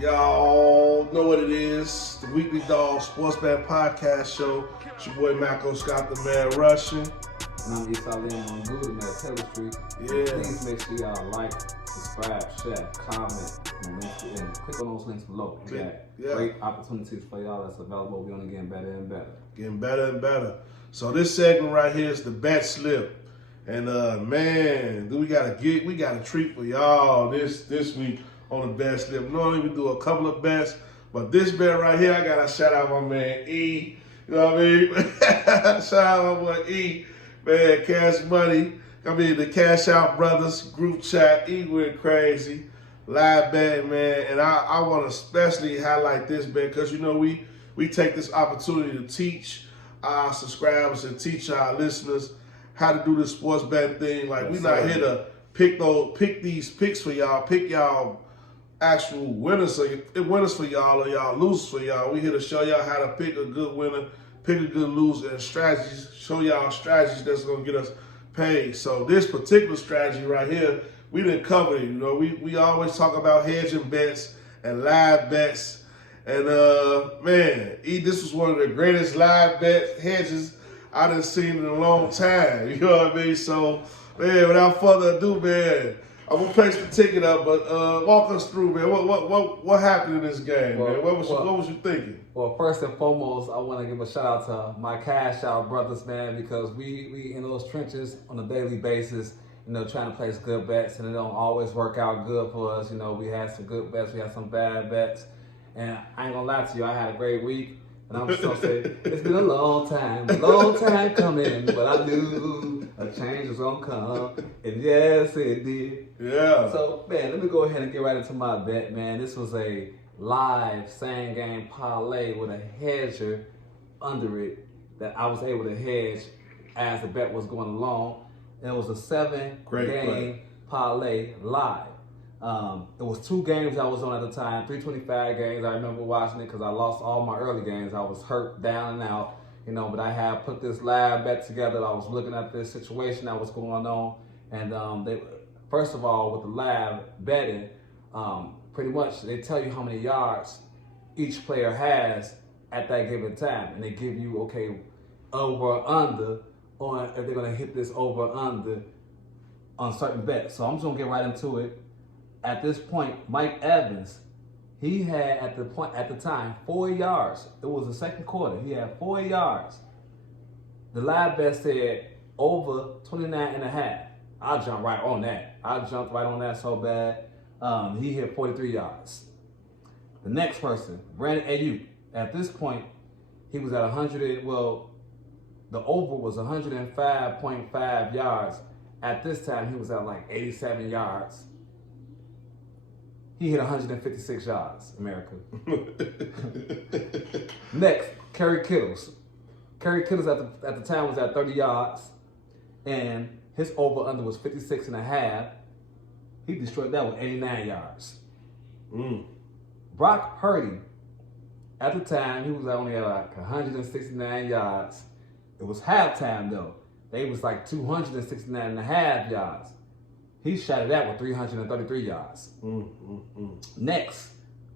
Y'all know what it is. The Weekly Dog Sports Bet Podcast Show. It's your boy Mako Scott, the man Russian. And I'm East Allen on Good at Taylor Street. Yeah. Please make sure y'all like, subscribe, share, comment, and click on those links below. We got great opportunities for y'all that's available. We're only getting better and better. Getting better and better. So this segment right here is the bet slip. And man, we got a treat for y'all this week on the bet slip. Normally we do a couple of bets, but this bet right here, I gotta shout out my man E. You know what I mean? Shout out my boy E. Man, Cash Money. I mean the Cash Out Brothers group chat. E went crazy. Live bet, man. And I want to especially highlight this bet because you know we take this opportunity to teach our subscribers and teach our listeners how to do this sports betting thing. Like we're not here to pick these picks for y'all, pick y'all actual winners, winners for y'all or y'all losers for y'all. We here to show y'all how to pick a good winner, pick a good loser, and strategies. Show y'all strategies that's gonna get us paid. So this particular strategy right here, we didn't cover it. You know, we always talk about hedging bets and live bets. And man, this was one of the greatest live bet hedges I done seen in a long time. You know what I mean? So, man, without further ado, man, I'm gonna place the ticket up, but walk us through, man. What happened in this game, man? What was you thinking? Well, first and foremost, I want to give a shout out to my Cash Out Brothers, man, because we in those trenches on a daily basis, you know, trying to place good bets, and it don't always work out good for us. You know, we had some good bets, we had some bad bets, and I ain't gonna lie to you, I had a great week. And I'm just gonna say, it's been a long time coming, but I knew a change was gonna come, and yes, it did. Yeah. So, man, let me go ahead and get right into my bet, man. This was a live same game parlay with a hedger under it that I was able to hedge as the bet was going along. And it was a 7-game parlay live. It was 2 games I was on at the time, 325 games. I remember watching it because I lost all my early games. I was hurt down and out, you know, but I had put this live bet together. I was looking at this situation that was going on. And they, first of all, with the live betting, pretty much they tell you how many yards each player has at that given time. And they give you, okay, over or under on if they're going to hit this over or under on certain bets. So I'm just going to get right into it. At this point, Mike Evans, he had at the time 4 yards. It was the second quarter. He had 4 yards. The live bet said over 29.5. I jumped right on that. I jumped right on that so bad. He hit 43 yards. The next person, Brandon Ayuk. At this point, he was at 100. Well, the over was 105.5 yards. At this time, he was at like 87 yards. He hit 156 yards, America. Next, Kerry Kittles. Kerry Kittles at the time was at 30 yards, and his over-under was 56.5. He destroyed that with 89 yards. Brock Purdy, at the time, he was only at like 169 yards. It was halftime, though. They was like 269.5 yards. He shot it out with 333 yards. Next,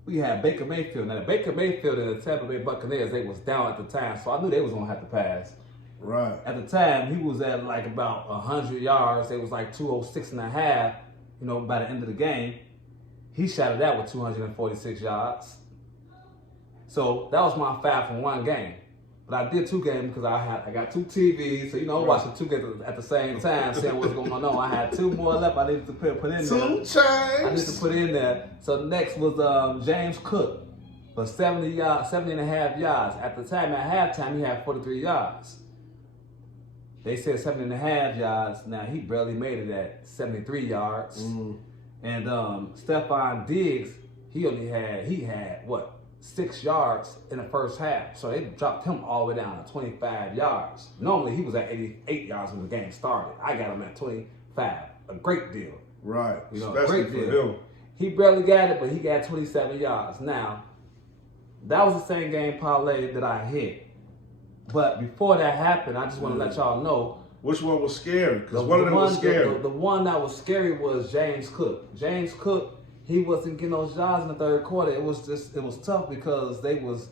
we had Baker Mayfield. Now, Baker Mayfield and the Tampa Bay Buccaneers, they was down at the time, so I knew they was going to have to pass. Right. At the time, he was at like about 100 yards. They was like 206.5, you know, by the end of the game. He shot it out with 246 yards. So that was my 5-for-1 game. But I did 2 games because I got 2 TVs, so you know, I'm watching 2 games at the same time, seeing what's going on. I had 2 more left. I needed to put in there. 2 chains. I needed to put in there. So next was James Cook for 70.5 yards. At the time, at halftime, he had 43 yards. They said 70.5 yards. Now he barely made it at 73 yards. And Stephon Diggs, he had what? 6 yards in the first half. So they dropped him all the way down to 25 yards. Normally he was at 88 yards when the game started. I got him at 25. A great deal. Right. You know, especially great for deal. him. He barely got it, but he got 27 yards. Now, that was the same game parlay that I hit. But before that happened, I just want to let y'all know. Which one was scary? Because one of them was scary. The one that was scary was James Cook. James Cook, he wasn't getting those yards in the third quarter. It was tough because they was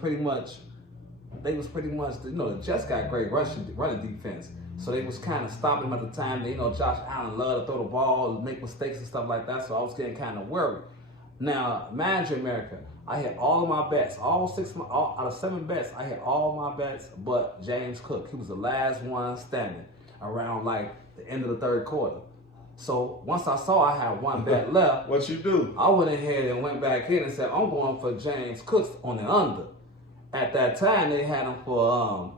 pretty much, the Jets got great running defense. So they was kind of stopping him at the time. Josh Allen loved to throw the ball, make mistakes and stuff like that. So I was getting kind of worried. Now, Manager America, I hit all of my bets, out of 7 bets, I hit all my bets but James Cook. He was the last one standing around like the end of the third quarter. So once I saw I had 1 bet left, what you do? I went ahead and went back in and said, I'm going for James Cook on the under. At that time, they had him for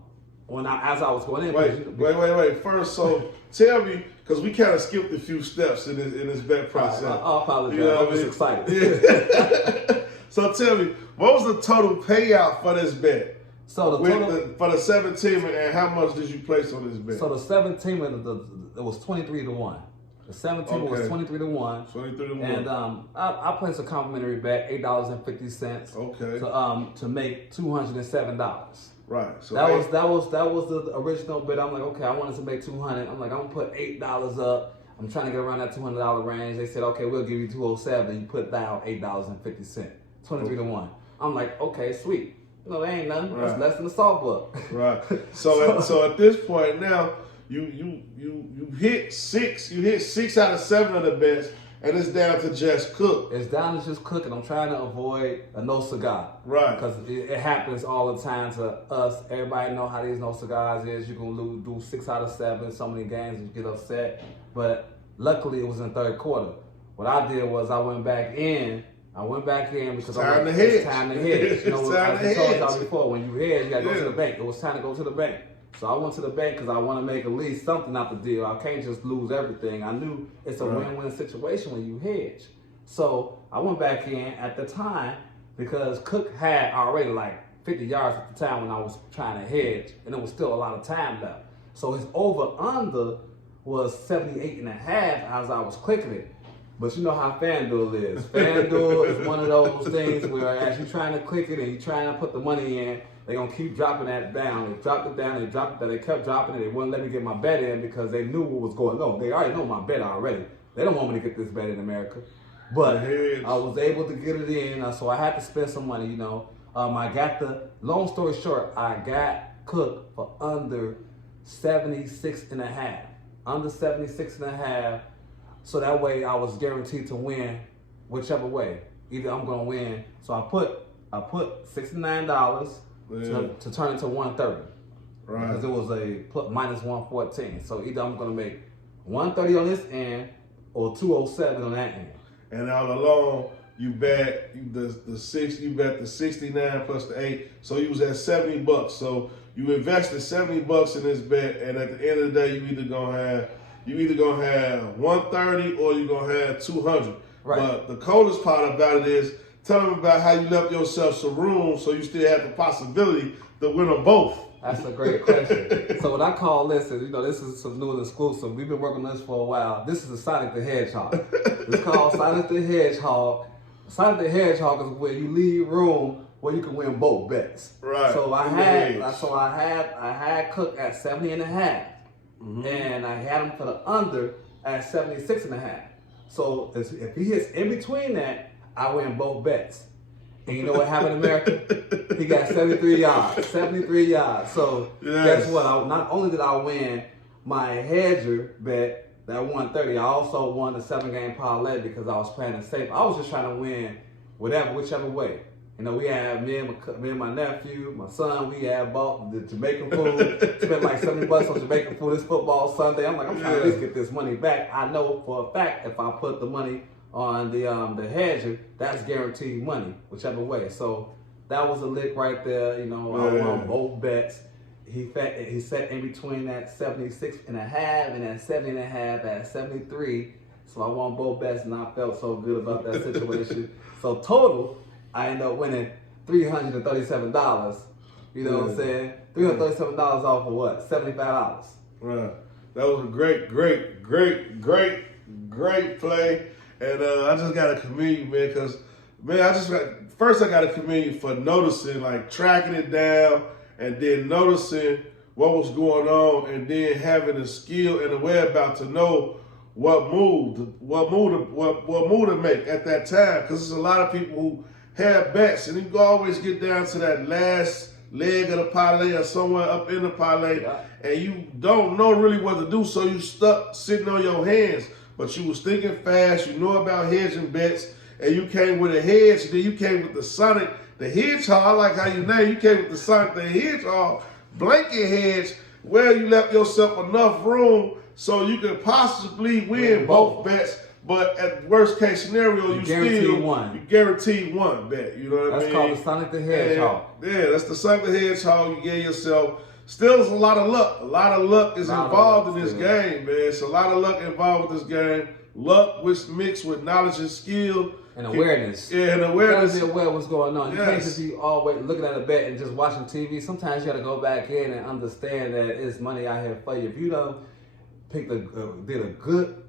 as I was going in. Wait. First, so tell me, because we kind of skipped a few steps in this bet process. I apologize. I was excited. Yeah. So tell me, what was the total payout for this bet? So for the 7-teamer, and how much did you place on this bet? So the 7-teamer, it was 23-1. The 7-teamer was 23-1. 23-1. And I placed a complimentary bet, $8.50. Okay. To make $207. Right. So that was the original bid. I'm like, okay, I wanted to make $200. I'm like, I'm gonna put $8 up. I'm trying to get around that $200 range. They said, okay, we'll give you $207. You put down $8.50. 23-1. I'm like, okay, sweet. That ain't nothing. Right. That's less than a salt buck. Right. So at this point now, you hit 6. You hit 6 out of 7 of the bets. And it's down to just Cook. It's down to just Cook, and I'm trying to avoid a no cigar. Right. Because it happens all the time to us. Everybody know how these no cigars is. You can do 6 out of 7, so many games, and you get upset. But luckily, it was in the third quarter. What I did was I went back in because it's time to hedge. It's time to hedge. As I told y'all before, when you hedge, you got to go to the bank. It was time to go to the bank. So I went to the bank because I want to make at least something out the deal. I can't just lose everything. I knew it's a win-win situation when you hedge. So I went back in at the time because Cook had already like 50 yards at the time when I was trying to hedge, and there was still a lot of time left. So his over-under was 78.5 as I was clicking it. But you know how FanDuel is. FanDuel is one of those things where as you're trying to click it and you're trying to put the money in, they're going to keep dropping that down. They dropped it down, they dropped it down, they kept dropping it. They wouldn't let me get my bet in because they knew what was going on. They already know my bet already. They don't want me to get this bet in America. But I was able to get it in, so I had to spend some money, long story short, I got Cook for under 76.5. Under 76.5. So that way I was guaranteed to win whichever way. Either I'm going to win. So I put $69 to turn it to 130. Right. Because it was a minus 114. So either I'm going to make 130 on this end or 207 on that end. And all along, you bet the 69 plus the 8. So you was at $70. So you invested $70 in this bet, and at the end of the day, you either gonna have 130 or you're gonna have 200. Right. But the coldest part about it is, tell them about how you left yourself some room so you still have the possibility to win them both. That's a great question. So what I call this is, this is some new and exclusive. We've been working on this for a while. This is the Sonic the Hedgehog. It's called Sonic the Hedgehog. Sonic the Hedgehog is where you leave room where you can win both bets. Right. So I had Cook at 70.5. Mm-hmm. And I had him for the under at 76.5. So if he hits in between that, I win both bets. And you know what happened in America? He got 73 yards. 73 yards. So guess what? Not only did I win my hedger bet, that 130, I also won the 7-game parlay because I was playing it safe. I was just trying to win whichever way. We had me and my nephew, my son, we had bought the Jamaican food, spent like $70 on Jamaican food this football Sunday. I'm like, I'm trying to at least get this money back. I know for a fact if I put the money on the hedger, that's guaranteed money, whichever way. So that was a lick right there. I won both bets. He sat in between that 76.5 and that 70.5 at 73. So I won both bets and I felt so good about that situation. So total, I ended up winning $337. You know what I'm saying? $337 off of what? $75. Right. That was a great play. And I just got to commend you, man, because, first I got to commend you for noticing, like tracking it down and then noticing what was going on and then having the skill and the whereabouts to know what move to make at that time, because there's a lot of people who have bets, and you can always get down to that last leg of the parlay or somewhere up in the parlay, and you don't know really what to do, so you stuck sitting on your hands. But you was thinking fast, you know about hedging bets, and you came with a hedge, and then you came with the Sonic the Hedgehog. I like how you name. You came with the Sonic the Hedgehog blanket hedge, where you left yourself enough room so you could possibly win both bets. But at worst case scenario, you guarantee one bet. You know what I mean? That's called the Sonic the Hedgehog. Yeah, that's the Sonic the Hedgehog you gave yourself. Still, there's a lot of luck. A lot of luck is involved in this game, man. It's a lot of luck involved with this game. Luck which mixed with knowledge and skill. And awareness. Yeah, and awareness. You gotta be aware of what's going on. You can't just be always looking at a bet and just watching TV. Sometimes you gotta go back in and understand that it's money out here for you. If you done did a good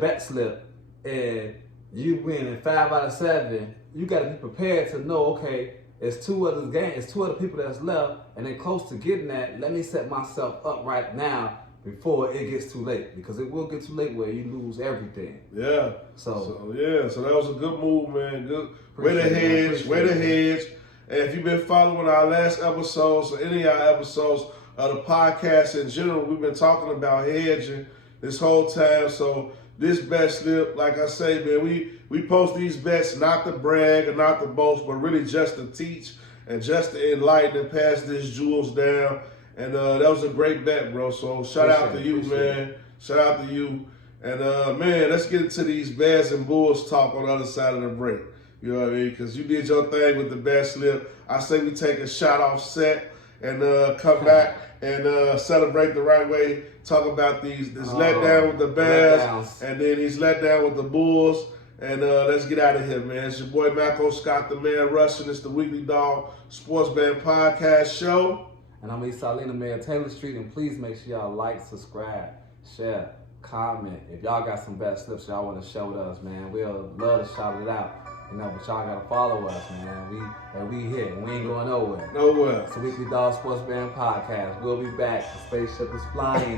bet slip, and you win in 5 out of 7, you gotta be prepared to know, okay, it's two other people that's left, and they're close to getting that. Let me set myself up right now before it gets too late, because it will get too late where you lose everything. Yeah. So that was a good move, man. Good way to hedge. And if you've been following our last episodes or any of our episodes of the podcast in general, we've been talking about hedging this whole time. So this bet slip, like I say, man, we post these bets not to brag or not to boast, but really just to teach and just to enlighten and pass these jewels down. And that was a great bet, bro. So shout out to you, man. Shout out to you. And, man, let's get into these Bears and Bulls talk on the other side of the break. You know what I mean? Because you did your thing with the bet slip. I say we take a shot off set and come back and celebrate the right way. Talk about this letdown with the Bears and then he's let down with the Bulls. And let's get out of here, man. It's your boy, Mako Scott, the man Russian. It's the Weekly Dog Sports Band Podcast Show. And I'm East Salina, Mayor Taylor Street. And please make sure y'all like, subscribe, share, comment. If y'all got some bet slips y'all want to share with us, man, we'll love to shout it out. You know, but y'all got to follow us, man. We here. We ain't going nowhere. Nowhere. It's the Weekly Dog Sports Band Podcast. We'll be back. The spaceship is flying.